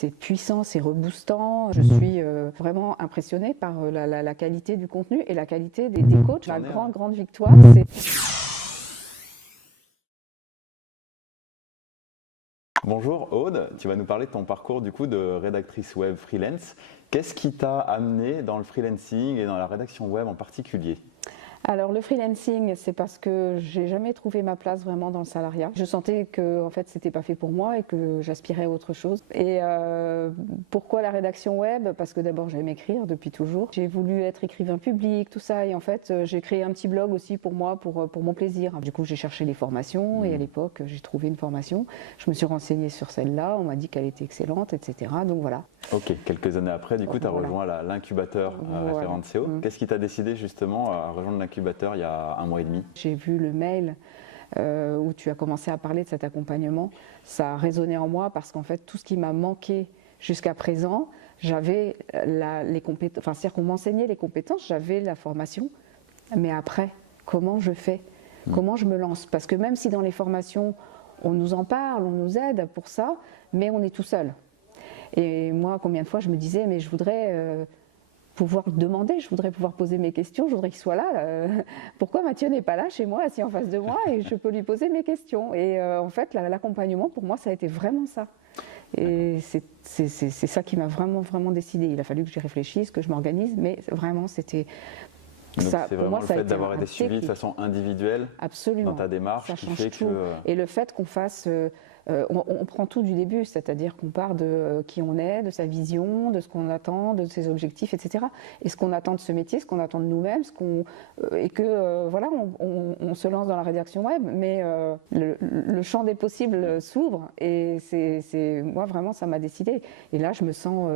C'est puissant, c'est reboostant. Je suis vraiment impressionnée par la qualité du contenu et la qualité des coachs. La grande victoire, c'est... Bonjour Aude, tu vas nous parler de ton parcours du coup de rédactrice web freelance. Qu'est-ce qui t'a amené dans le freelancing et dans la rédaction web en particulier ? Alors le freelancing, c'est parce que j'ai jamais trouvé ma place vraiment dans le salariat. Je sentais que en fait c'était pas fait pour moi et que j'aspirais à autre chose. Et pourquoi la rédaction web ? Parce que d'abord j'aime écrire depuis toujours. J'ai voulu être écrivain public, tout ça, et en fait j'ai créé un petit blog aussi pour moi, pour mon plaisir. Du coup j'ai cherché les formations et à l'époque j'ai trouvé une formation. Je me suis renseignée sur celle-là, on m'a dit qu'elle était excellente, etc. Donc voilà. Ok, quelques années après, du coup tu as Voilà. rejoint l'incubateur Référentio. Qu'est-ce qui t'a décidé justement à rejoindre l'incubateur il y a 1 mois et demi ? J'ai vu le mail où tu as commencé à parler de cet accompagnement. Ça a résonné en moi parce qu'en fait, tout ce qui m'a manqué jusqu'à présent, j'avais les compétences, enfin, c'est-à-dire qu'on m'enseignait les compétences, j'avais la formation, mais après, comment je fais ? Comment je me lance ? Parce que même si dans les formations, on nous en parle, on nous aide pour ça, mais on est tout seul. Et moi, combien de fois je me disais, mais je voudrais pouvoir le demander, je voudrais pouvoir poser mes questions, je voudrais qu'il soit là. Pourquoi Mathieu n'est pas là chez moi, assis en face de moi, et je peux lui poser mes questions. Et en fait, l'accompagnement, pour moi, ça a été vraiment ça. Et c'est ça qui m'a vraiment décidé. Il a fallu que j'y réfléchisse, que je m'organise, mais vraiment, c'était... Donc ça, c'est pour vraiment moi, le ça a fait été d'avoir un été suivi de déclic. façon individuelle Absolument. dans ta démarche Ça qui change fait tout. que... Et le fait qu'on fasse, on prend tout du début, c'est-à-dire qu'on part de qui on est, de sa vision, de ce qu'on attend, de ses objectifs, etc. Et ce qu'on attend de ce métier, ce qu'on attend de nous-mêmes, et que voilà, on se lance dans la rédaction web, mais le champ des possibles s'ouvre et moi vraiment ça m'a décidé. Et là je me sens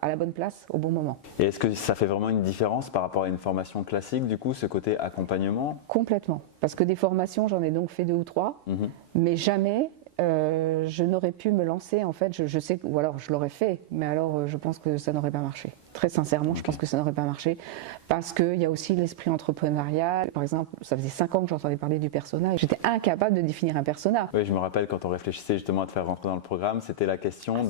à la bonne place au bon moment. Et est-ce que ça fait vraiment une différence par rapport à une formation classique du coup, ce côté accompagnement ? Complètement. Parce que des formations, j'en ai donc fait 2 ou 3, mais jamais je n'aurais pu me lancer. En fait, je sais, ou alors je l'aurais fait, mais alors je pense que ça n'aurait pas marché. Très sincèrement, je pense que ça n'aurait pas marché parce qu'il y a aussi l'esprit entrepreneurial. Par exemple, ça faisait 5 ans que j'entendais parler du persona et j'étais incapable de définir un persona. Oui, je me rappelle quand on réfléchissait justement à te faire rentrer dans le programme, c'était la question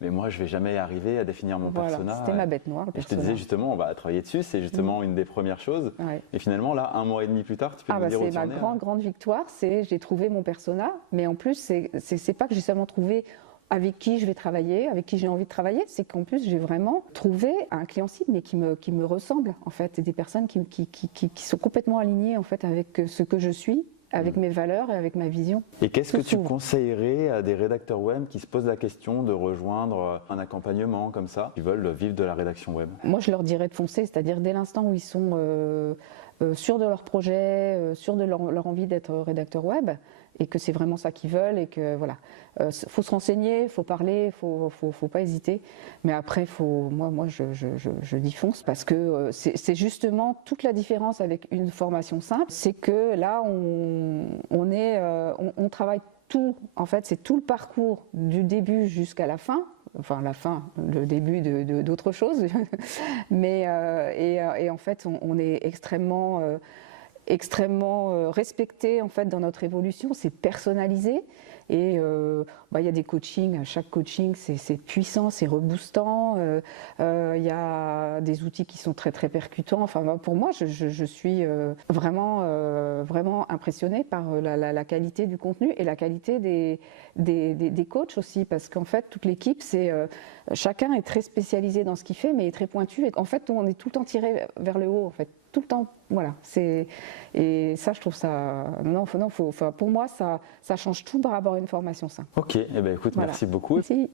mais moi je vais jamais arriver à définir mon persona. C'était ma bête noire, le persona. Je te persona. disais justement, on va travailler dessus, c'est justement une des premières choses. Ouais. Et finalement là, 1 mois et demi plus tard, tu peux nous dire où c'est tu en ma es, grande victoire, c'est j'ai trouvé mon persona, mais en plus c'est pas que j'ai seulement trouvé avec qui je vais travailler, avec qui j'ai envie de travailler, c'est qu'en plus j'ai vraiment trouvé un client cible mais qui me ressemble en fait, et des personnes qui sont complètement alignées en fait avec ce que je suis, avec mes valeurs et avec ma vision. Et qu'est-ce que tu conseillerais à des rédacteurs web qui se posent la question de rejoindre un accompagnement comme ça, qui veulent vivre de la rédaction web ? Moi je leur dirais de foncer, c'est-à-dire dès l'instant où ils sont sûrs de leur projet, sûrs de leur envie d'être rédacteur web, et que c'est vraiment ça qu'ils veulent, et que voilà, faut se renseigner, faut parler, faut pas hésiter. Mais après, moi je dis fonce parce que c'est justement toute la différence avec une formation simple, c'est que là on travaille tout, en fait, c'est tout le parcours du début jusqu'à la fin. Enfin, la fin, le début d'autre chose. Mais, et en fait, on est extrêmement respecté en fait, dans notre évolution. C'est personnalisé. Et il y a des coachings, chaque coaching c'est puissant, c'est reboostant, il y a des outils qui sont très percutants. Enfin, pour moi, je suis vraiment impressionnée par la qualité du contenu et la qualité des coachs aussi, parce qu'en fait toute l'équipe, chacun est très spécialisé dans ce qu'il fait, mais est très pointu. Et en fait, on est tout le temps tiré vers le haut, en fait, tout le temps. Voilà, et ça, je trouve ça. Pour moi, ça change tout par rapport à une formation simple. Ok, eh ben, écoute, Voilà. merci beaucoup. Merci.